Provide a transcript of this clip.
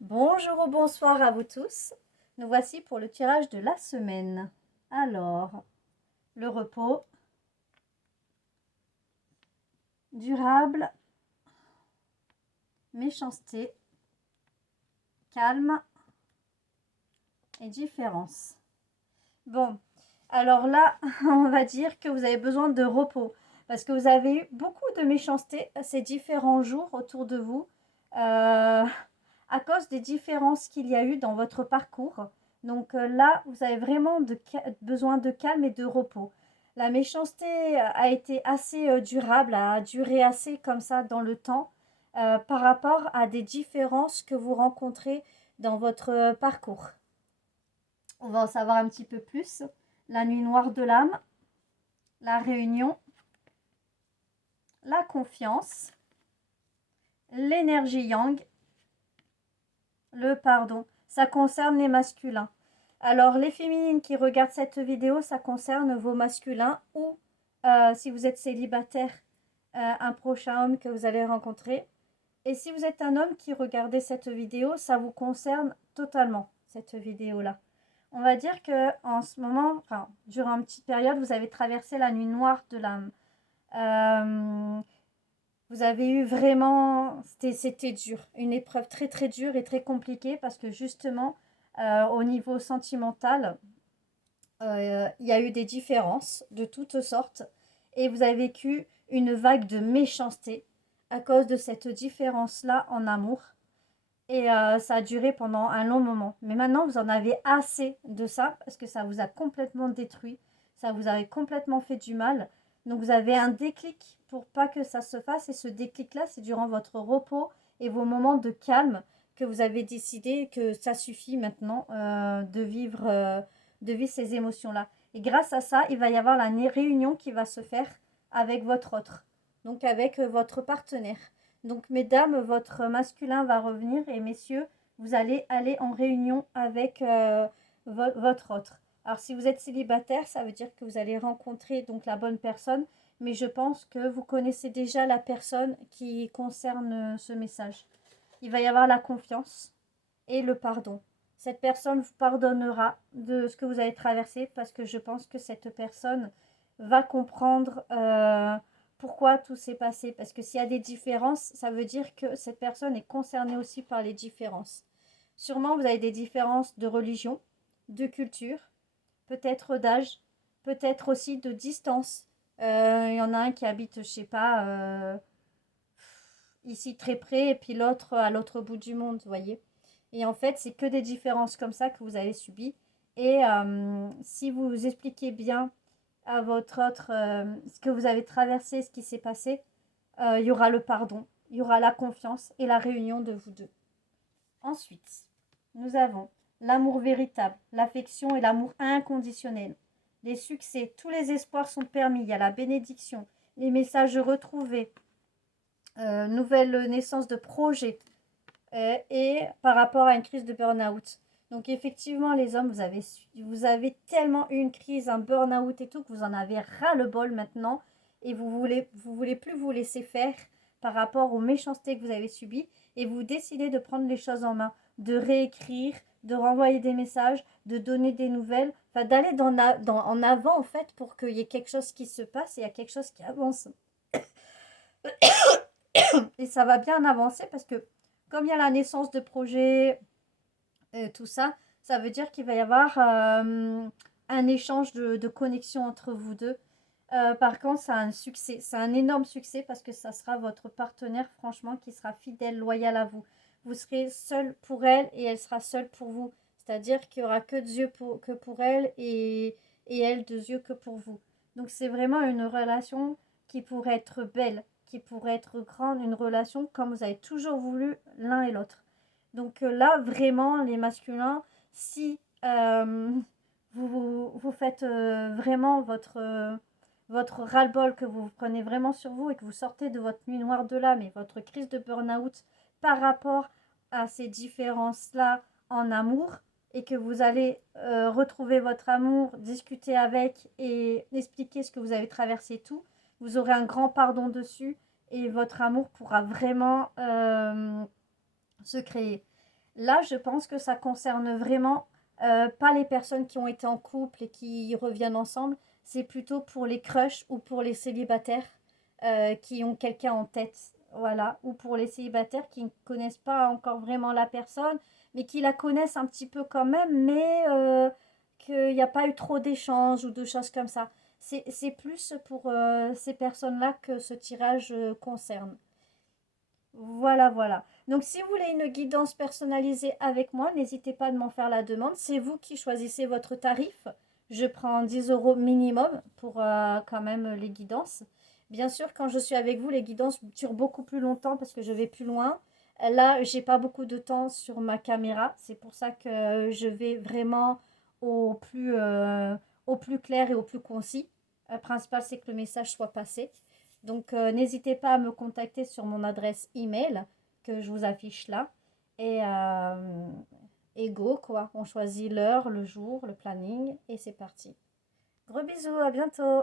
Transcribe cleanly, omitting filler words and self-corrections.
Bonjour ou bonsoir à vous tous. Nous voici pour le tirage de la semaine. Alors, le repos, durable, méchanceté, calme et différence. Bon, alors là, on va dire que vous avez besoin de repos parce que vous avez eu beaucoup de méchanceté ces différents jours autour de vous à cause des différences qu'il y a eu dans votre parcours. Donc là, vous avez vraiment besoin de calme et de repos. La méchanceté a été assez durable, a duré assez comme ça dans le temps par rapport à des différences que vous rencontrez dans votre parcours. On va en savoir un petit peu plus. La nuit noire de l'âme, la réunion, la confiance, l'énergie yang, le pardon. Ça concerne les masculins. Alors, les féminines qui regardent cette vidéo, ça concerne vos masculins ou si vous êtes célibataire, un prochain homme que vous allez rencontrer. Et si vous êtes un homme qui regardez cette vidéo, ça vous concerne totalement, cette vidéo-là. On va dire que en ce moment, enfin, durant une petite période, vous avez traversé la nuit noire de l'âme. Vous avez eu vraiment, c'était dur, une épreuve très très dure et très compliquée parce que justement, au niveau sentimental, il y a eu des différences de toutes sortes et vous avez vécu une vague de méchanceté à cause de cette différence-là en amour. Et ça a duré pendant un long moment. Mais maintenant, vous en avez assez de ça parce que ça vous a complètement détruit. Ça vous avait complètement fait du mal. Donc, vous avez un déclic pour pas que ça se fasse. Et ce déclic-là, c'est durant votre repos et vos moments de calme que vous avez décidé que ça suffit maintenant de vivre ces émotions-là. Et grâce à ça, il va y avoir la réunion qui va se faire avec votre autre. Donc, avec votre partenaire. Donc, mesdames, votre masculin va revenir et messieurs, vous allez aller en réunion avec votre autre. Alors, si vous êtes célibataire, ça veut dire que vous allez rencontrer donc la bonne personne, mais je pense que vous connaissez déjà la personne qui concerne ce message. Il va y avoir la confiance et le pardon. Cette personne vous pardonnera de ce que vous avez traversé parce que je pense que cette personne va comprendre pourquoi tout s'est passé. Parce que s'il y a des différences, ça veut dire que cette personne est concernée aussi par les différences. Sûrement, vous avez des différences de religion, de culture, peut-être d'âge, peut-être aussi de distance. Il y en a un qui habite, je sais pas, ici très près, et puis l'autre à l'autre bout du monde, vous voyez. Et en fait, c'est que des différences comme ça que vous avez subies. Et si vous expliquez bien à votre autre ce que vous avez traversé, ce qui s'est passé, il y aura le pardon, il y aura la confiance et la réunion de vous deux. Ensuite, nous avons l'amour véritable, l'affection et l'amour inconditionnel. Les succès, tous les espoirs sont permis. Il y a la bénédiction, les messages retrouvés, nouvelle naissance de projets et par rapport à une crise de burn-out. Donc effectivement, les hommes, vous avez tellement eu une crise, un burn-out et tout, que vous en avez ras-le-bol maintenant et vous voulez plus vous laisser faire par rapport aux méchancetés que vous avez subies et vous décidez de prendre les choses en main, de réécrire, de renvoyer des messages, de donner des nouvelles, enfin d'aller en avant en fait pour qu'il y ait quelque chose qui se passe et il y a quelque chose qui avance. Et ça va bien avancer parce que comme il y a la naissance de projets, tout ça, ça veut dire qu'il va y avoir un échange de connexion entre vous deux. Par contre, c'est un succès, c'est un énorme succès parce que ça sera votre partenaire, franchement, qui sera fidèle, loyal à vous. Vous serez seul pour elle et elle sera seule pour vous. C'est-à-dire qu'il n'y aura que Dieu que pour elle et elle de yeux que pour vous. Donc c'est vraiment une relation qui pourrait être belle, qui pourrait être grande, une relation comme vous avez toujours voulu l'un et l'autre. Donc là, vraiment, les masculins, si vous faites vraiment votre ras-le-bol, que vous prenez vraiment sur vous et que vous sortez de votre nuit noire de l'âme et votre crise de burn-out par rapport à ces différences-là en amour et que vous allez retrouver votre amour, discuter avec et expliquer ce que vous avez traversé tout, vous aurez un grand pardon dessus et votre amour pourra vraiment se créer. Là, je pense que ça concerne vraiment pas les personnes qui ont été en couple et qui reviennent ensemble. C'est plutôt pour les crushs ou pour les célibataires qui ont quelqu'un en tête. Voilà. Ou pour les célibataires qui ne connaissent pas encore vraiment la personne, mais qui la connaissent un petit peu quand même, mais qu'il n'y a pas eu trop d'échanges ou de choses comme ça. C'est plus pour ces personnes-là que ce tirage concerne. Voilà, voilà. Donc, si vous voulez une guidance personnalisée avec moi, n'hésitez pas à m'en faire la demande. C'est vous qui choisissez votre tarif. Je prends 10 euros minimum pour quand même les guidances. Bien sûr, quand je suis avec vous, les guidances durent beaucoup plus longtemps parce que je vais plus loin. Là, j'ai pas beaucoup de temps sur ma caméra. C'est pour ça que je vais vraiment au plus clair et au plus concis. Le principal, c'est que le message soit passé. Donc, n'hésitez pas à me contacter sur mon adresse email que je vous affiche là. Et, go, quoi. On choisit l'heure, le jour, le planning et c'est parti. Gros bisous, à bientôt.